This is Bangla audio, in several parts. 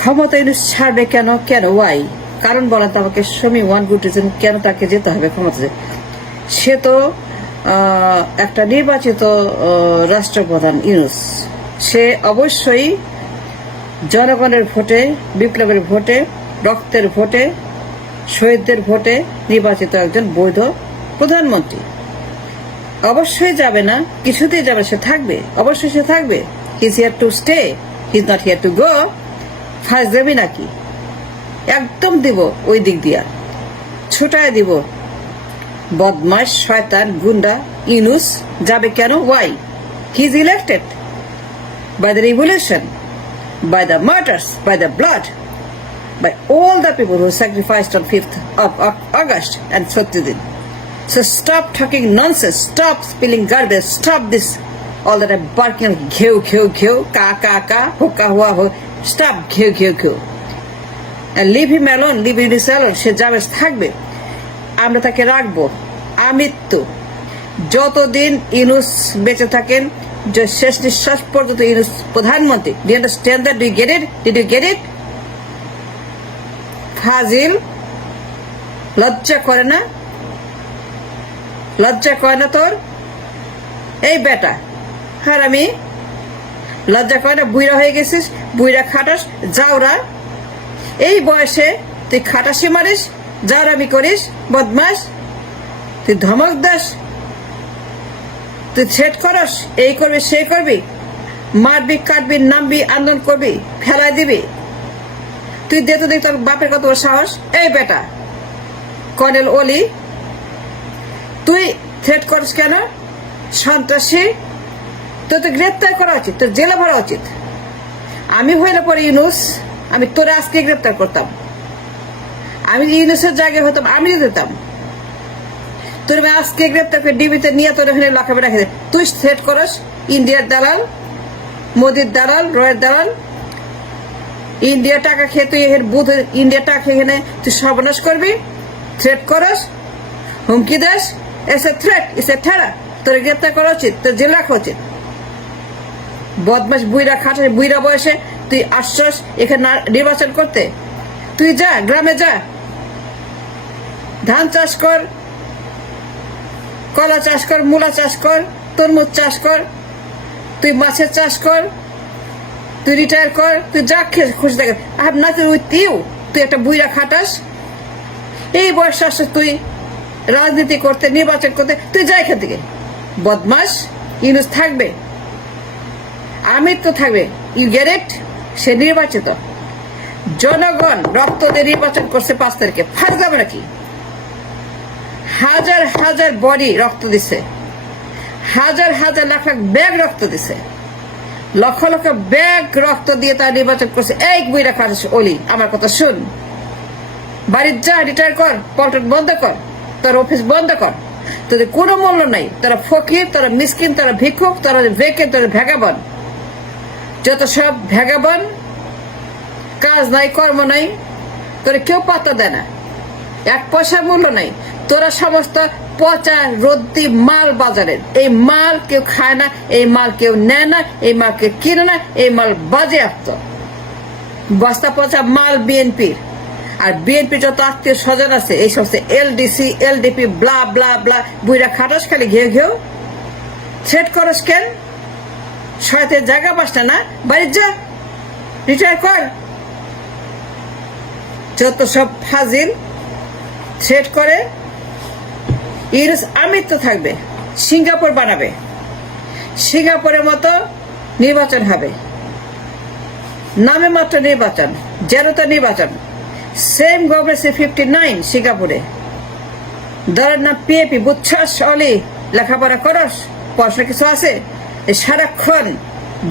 ক্ষমতা ইউনুস ছাড়বে কেন? কেন? ওয়াই কারণ বলেন তো আমাকে সমী ওয়ান গুড রিজন কেন তাকে যেতে হবে ক্ষমতা সে তো একটা নির্বাচিত রাষ্ট্রপ্রধান ইউনুস। সে অবশ্যই জনগণের ভোটে, বিপ্লবের ভোটে, রক্তের ভোটে, শহীদদের ভোটে নির্বাচিত একজন বৈধ প্রধানমন্ত্রী। অবশ্যই যাবে না, কিছুতেই যাবে সে থাকবে। অবশ্যই সে থাকবে। He's here to stay he's not here to go first দেবি নাকি একদম দিব ওই দিক দিয়া ছুটায় দিব বদমাস শয়তান গুন্ডা ইনুস যাবে কেন why he is elected by the revolution, by the martyrs, by the blood, by all the people who sacrificed on 5th of of August and Satyadin. So stop talking nonsense, stop spilling garbage, stop this, all that are barking, gheu, gheu, gheu, ka, ka, ka, hoka, hua, ho, stop, gheu, gheu, gheu. And leave him alone, leave him alone, সে যাবে থাকবে। আমরা তাকে রাখব। আমৃত্যু। যতদিন ইনুস বেঁচে থাকেন যে শেষ নিঃশ্বাস পর্যন্ত ইনুস প্রধানমন্ত্রী। D understand that do get it did you get it ফাজিল লজ্জা করে না? লজ্জা করে না তোর? এই বেটা। হ্যাঁ আমি লজ্জা করে না, বুইরা হয়ে গেছিস, বুইরা খাটাস যাওরা এই বয়সে তুই খাটাসি মারিস জারামি করিস, বদমাস। তুই ধমক দাস, তুই থ্রেট করস, এই করবি, সেই করবি। মারবি, কাটবি, নামবি, আন্দোলন করবি, ফেলাই দিবি। তুই দে দেখ তোর বাপের কত সাহস। এই বেটা, কর্নেল ওলি, তুই থ্রেট করিস কেন? সন্ত্রাসী তোর তো গ্রেপ্তার করা উচিত, তোর জেলে ভরা উচিত। আমি হইলে পরে ইউনুস, আমি তোরা আজকে গ্রেপ্তার করতাম। আমি ইউনুসের জায়গায় হতাম আমি দিতাম। তোর আজকে গ্রেপ্তার করে ডিবিতে নিয়ে তোর এখানে লাখাবে রেখে। তুই সেট করস, ইন্ডিয়ার দালাল, মোদির দালাল, রয়ের দালাল। ইন্ডিয়া টাকা খেয়ে তুই এখানে বুধ, ইন্ডিয়া টাকা এখানে তুই সর্বনাশ করবি থ্রেট করস, হুমকি দেস, এস এ থ্রেট ইস এ তোর গ্রেপ্তার করা উচিত, তোর জেল রাখা উচিত। বদমাস বুইরা খাটে বুইরা বয়সে তুই আসছস এখানে নির্বাচন করতে? তুই যা, গ্রামে যা। ধান চাষ কর, কলা চাষ কর, মূলা চাষ কর, তরমুজ চাষ কর, তুই মাছের চাষ কর, তুই রিটায়ার কর, তুই যা খেয়ে খুশি থাকে। আই না তুই ইউ তুই একটা বুইরা খাটাস এই বয়স আসছে তুই রাজনীতি করতে, নির্বাচন করতে, তুই যা এখান থেকে। বদমাস ইউনুস থাকবে। আমির তো থাকবে ইউ গেট সে নির্বাচিত। জনগণ রক্ত দিয়ে নির্বাচন করছে পাঁচ তারিখে। ফাঁক যাবে নাকি? হাজার হাজার বডি রক্ত দিছে। হাজার হাজার লাখ লাখ ব্যাগ রক্ত দিছে। লক্ষ লক্ষ ব্যাগ রক্ত দিয়ে তার নির্বাচন করছে। এক বই রাখা আছে অলি, আমার কথা শুন। বাড়ির যা রিটায়ার কর, পল্টন বন্ধ কর, তোর অফিস বন্ধ কর। তোদের কোনো মূল্য নাই। তারা ফকির, তারা মিসকিন, তারা ভিক্ষুক, তারা ভেকে তারা ভেগাবন। যত সব ভেগাবন কাজ নাই, কর্ম নাই, তোরা কেউ পাত্তা দেয় না। এক পয়সা মূল্য নাই। তোরা সমস্ত পচা রদ্দি মাল বাজারের এই মাল কেউ খায় না, এই মাল কেউ নেয় না, এই মাল কেউ কিনে না, এই মাল বাজে আপ্ত বস্তা পচা মাল বিএনপির। আর বিএনপি যত আত্মীয় স্বজন আছে, এই সমস্ত LDC, LDP, blah blah blah বুইরা খাটাস, খালি ঘেউ ঘেউ। থ্রেট করস কেন? শয়তের জায়গা পাস না বাড়ির যা। রিটায়ার কর। যত সব ফাজিল থ্রেট করে ইউরোস আমৃত্য থাকবে, সিঙ্গাপুর বানাবে, সিঙ্গাপুরের মতো নির্বাচন হবে। নামে মাত্র নির্বাচন, জেরোতা নির্বাচন। সেম গভর্নমেন্ট ফিফটি নাইন সিঙ্গাপুরে। দলের নাম পিএপি বুচ্ছাস, অলি, লেখাপড়া করস পয়সা কিছু আছে? সারাক্ষণ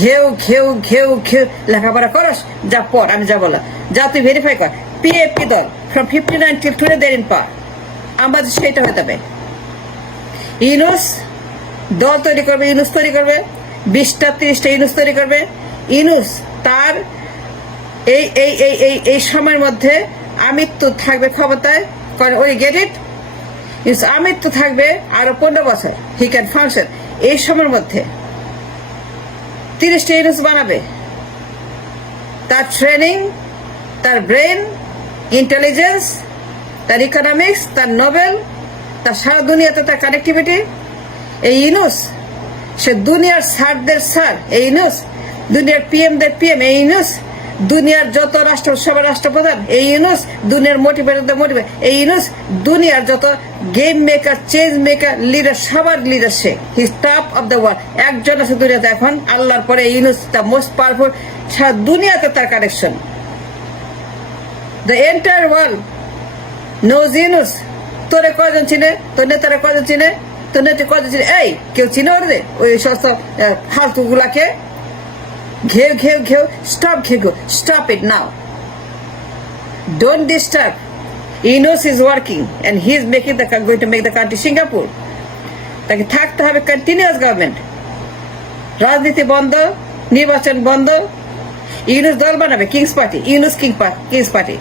ঘেউ ঘেউ ঘেউ ঘেউ লেখাপড়া করস, যা পর আমি যা বলা যা তুই ভেরিফাই কর। পিএপি দল from fifty nine till today দের ইন পা আমাদের সেটা হয়ে যাবে ইনুস দল তৈরি করবে ইনুস তৈরি করবে, বিশটা, তিরিশটা ইনুস তৈরি করবে। ইনুস তার এই এই এই এই এই সময়ের মধ্যে আমৃত্যু থাকবে ক্ষমতায়। কারণ ওই গেট ইট ইস আমৃত্যু থাকবে আরও পনেরো বছর। হি ক্যান ফাংশন এই সময়ের মধ্যে। তিরিশটা স্টেটাস বানাবে। তার ট্রেনিং তার ব্রেন ইন্টেলিজেন্স তার ইকোনমিক্স তার নোবেল তার সারা দুনিয়াতে তার কানেক্টিভিটি এই ইনুস সে দুনিয়ার সারদের সার এই ইনুস দুনিয়ার পিএমদের পিএম এই ইনুস দুনিয়ার যত রাষ্ট্র, সবার রাষ্ট্রপ্রধান, এই ইউনুস, দুনিয়ার মোটিভেটরদের মোটিভেট এই ইউনুস, দুনিয়ার যত game maker change maker leader সবার leader say. He top of the world একজন আছে দুনিয়াতে এখন, আল্লাহর পরে ইউনুস দ্য মোস্ট পাওয়ারফুল সারা দুনিয়াতে তার connection the entire world knows Yunus. তোরে কয়জন চিনে? তোর নেতারা কয়জন চিনে? তোর নেতা কয়জন চিনে? এই, কেউ চিনে ওরে ওই সমস্ত ফালতু গুলাকে ঘেউ ঘেউ ঘেউ স্টপ ঘেউ stop it now don't disturb. He knows he's working and he's making the, going to make the country singapore. তাকে থাকতে হবে কন্টিনিউয়াস গভর্নমেন্ট রাজনীতি বন্ধ, নির্বাচন বন্ধ ইউনুস দল বানাবে king's party Yunus king king's party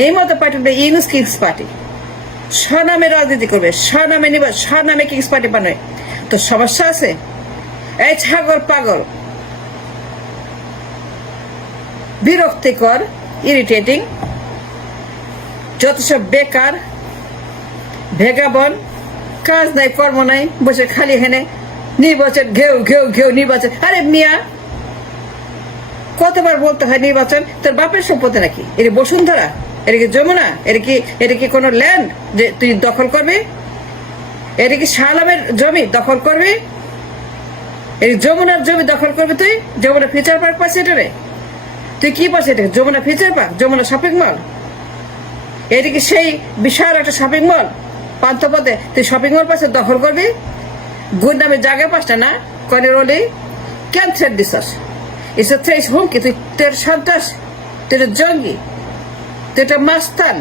name of the party Yunus king's party স্বনামে রাজনীতি করবে, স্বনামে নির্বাচন স্বনামে কিংস পার্টি বানাবে। তো সমস্যা আছে? এই ছাগল, পাগল। বিরক্তিকর ইরিটেটিং যত সব বেকার, ভেগাবন, কাজ নাই, কর্ম নাই, বসে খালি হেনে নির্বাচন, ঘেউ ঘেউ ঘেউ নির্বাচন। আরে মিয়া, কতবার বলতে হয় নির্বাচন? তোর বাপের সম্পত্তি নাকি? এর বসুন্ধরা? এটা কি যমুনা? এটা কি এটা কি কোনো ল্যান্ড যে তুই দখল করবি? এটা কি শাহলামের জমি দখল করবি? এই যমুনার জমি দখল করবি তুই? যমুনা ফিচার পার্ক পাশে এটা রে। তুই কি পাচ্ছিস এটা Jamuna feature park? Jamuna shopping mall এদিকে সেই বিশাল একটা শপিং মল পান্থপথে তুই শপিং মল পাশে দখল করবি? গুড নামে জায়গা পাসটা না কনের ওলি কেন থ্রেট দিছস? এসব থ্রেস হুমকি তুই তোর সন্ত্রাস? তুই একটা জঙ্গি। তুই একটা মাস্তান।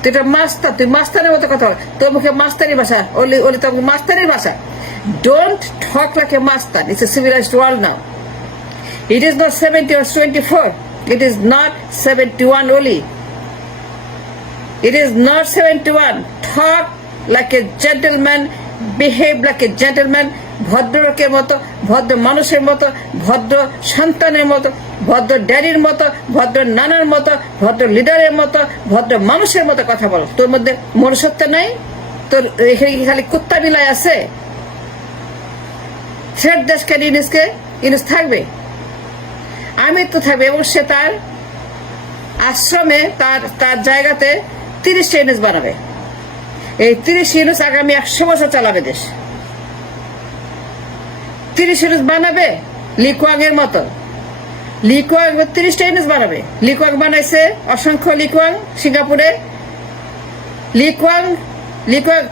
তুই একটা মাস্তান, তুই মাস্তানের মতো কথা। তোর মুখে মাস্তানি ভাষা ওলি ওলি তোর মাস্তানির ভাষা। Don't talk like Mustan it's a civilized world now It is not 70 or 24. It is not 71 only. It is not 71. Talk like a gentleman, behave like a gentleman, ভদ্রলোকের মতো ভদ্র মানুষের মতো ভদ্র সন্তানের মতো ভদ্র ড্যাডির মতো ভদ্র নানার মতো ভদ্র লিডারের মতো ভদ্র মানুষের মতো কথা বল তোর মধ্যে মনুষ্যত্ব নাই তোর এখানে খালি কুত্তা বিলাই আছে থ্রেড দেশ কেন ইউনিসকে ইউনিস থাকবে আমি তো থাকবে, এবং সে তার আশ্রমে, তার তার জায়গাতে তিরিশটা ইউনিট বানাবে। এই তিরিশ ইউনিট আগামী একশো বছর চালাবে দেশ। তিরিশ ইউনিট বানাবে লিকুয়াং এর মতো লিকুয়াং তিরিশটা ইউনিট বানাবে। লিকুয়াং বানাইছে অসংখ্য লিকুয়াং, সিঙ্গাপুরে। লিকুয়াং লিকুয়াং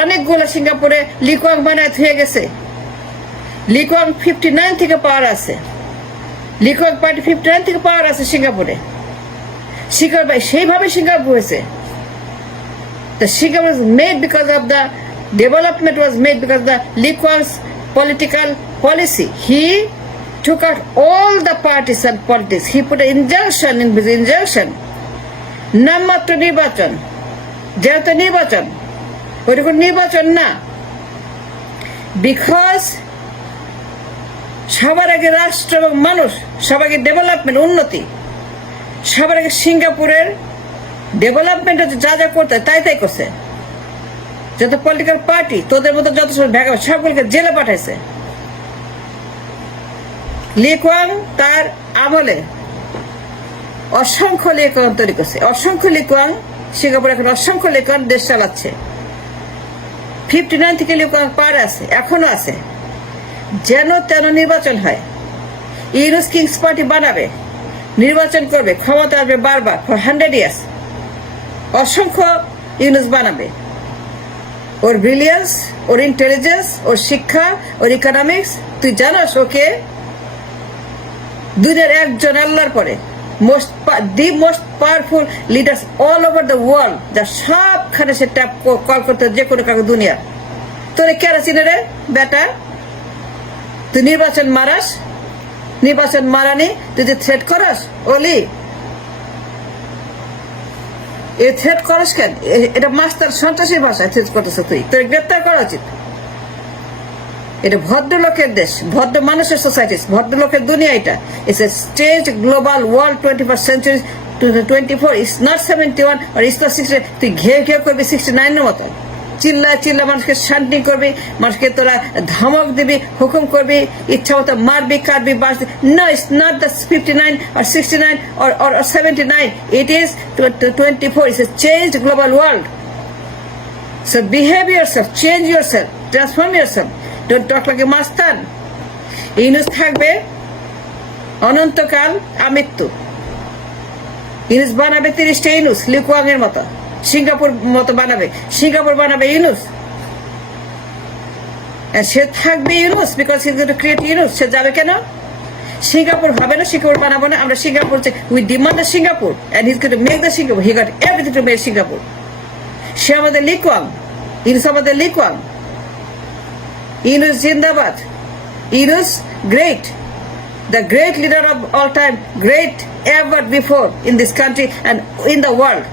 অনেকগুলো সিঙ্গাপুরে লিকুয়াং বানায় হয়ে গেছে। লিকুয়াং ফিফটি নাইন থেকে পাওয়ার আছে। লিখক পার্টি ফিফটি নাইন থেকে পাওয়ার আছে সিঙ্গাপুরে। সিঙ্গাপুর সেইভাবে সিঙ্গাপুর হয়েছে। তো Singapore because of the development was made because the Lee Kuan's political policy he took out all the parties and politics he put a injunction in his injunction নামমাত্র নির্বাচন যেহেতু নির্বাচন ওইটুকু নির্বাচন না বিকজ সবার আগে রাষ্ট্র এবং মানুষ, সবার আগে ডেভেলপমেন্ট উন্নতি। সবার আগে সিঙ্গাপুরের ডেভেলপমেন্ট হচ্ছে যা যা করতে তাই তাই করছে। যত পলিটিক্যাল পার্টি তোদের মতো যত সব ভেগা সবগুলোকে জেলে পাঠাইছে। লিকুয়াং তার আমলে অসংখ্য লিকুয়াং তৈরি করছে। অসংখ্য লিকুয়াং সিঙ্গাপুর এখন অসংখ্য লিকুয়াং দেশ চালাচ্ছে। ফিফটি নাইন থেকে লিকুয়াং পার আছে, এখনও আছে। যেন তেন নির্বাচন হয়। ইউরোস কিংস পার্টি বানাবে, নির্বাচন করবে, ক্ষমতা আসবে বারবার ফর হান্ড্রেড ইয়ার্স অসংখ্য ইউনুস বানাবে। ওর ব্রিলিয়েন্স ওর ইন্টেলিজেন্স ওর শিক্ষা, ওর ইকোনমিক্স তুই জানাস ওকে দুনিয়ার একজন আল্লাহর পরে। Most the most powerful leaders all over the world যা সবখানে সে ট্যাপ কল করতে যে কোনো কাগজ দুনিয়া। তোরে কেরাসিনে রে, বেটা? তুই নির্বাচন মারাস? নির্বাচন মারানি? তুই যে থ্রেট করাস? ওলি এ থ্রেট করস কেন? এটা মাস্টার সন্ত্রাসী ভাষায় থ্রেট করতেছ তুই। তোর গ্রেপ্তার করা উচিত। এটা ভদ্রলোকের দেশ, ভদ্র মানুষের সোসাইটি ভদ্রলোকের দুনিয়া এটা। It's a stage global world twenty first century twenty four is not seventy one or is not sixty তুই ঘেউ ঘেউ করবি সিক্সটি নাইনের মতো। চিল্লা চিল্লা মানুষকে শান্তি করবি মানুষকে তোরা ধমক দিবি হুকুম করবি ইচ্ছা মতো মারবি কাটবি বাসবি no it's not the fifty nine or sixty nine or seventy nine it is twenty four it's a change global world So behave yourself, change yourself, transform yourself. Don't talk like a মাস্তান ইনুস থাকবে অনন্তকাল আমৃত্যু। ইনুস বানাবে তিরিশটা ইনুস লিকুয়াং এর মতো। সিঙ্গাপুর মতো বানাবে। সিঙ্গাপুর বানাবে ইউনুস। সে থাকবে Yunus because is got create Yunus. সে যাবে কেন? সিঙ্গাপুর হবে না সিঙ্গাপুর বানাবো না। আমরা Singapore we demand the Singapore and he's got make the Singapore. He got everything to make Singapore. সে আমাদের লিকুয়াং ইনুস আমাদের লিকুয়াং ইনুস জিন্দাবাদ। Yunus great the great leader of all time, great ever before in this country and in the world.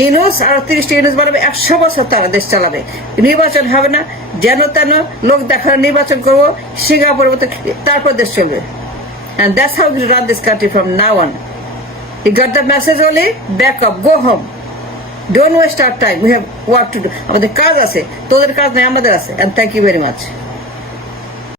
Yunus আর অতিরিক্ত ইউনুস বানাবে, একশো বছর তারা দেশ চালাবে। নির্বাচন হবে না, যেন তেন লোক দেখানো নির্বাচন করব সিঙ্গা পরবর্ত তারপর দেশ চলবে। And that's how run this country from now on he got the message only back go home don't waste our time we have work to do আমাদের কাজ আছে, তোদের কাজ নেই, আমাদের আছে। Thank you very much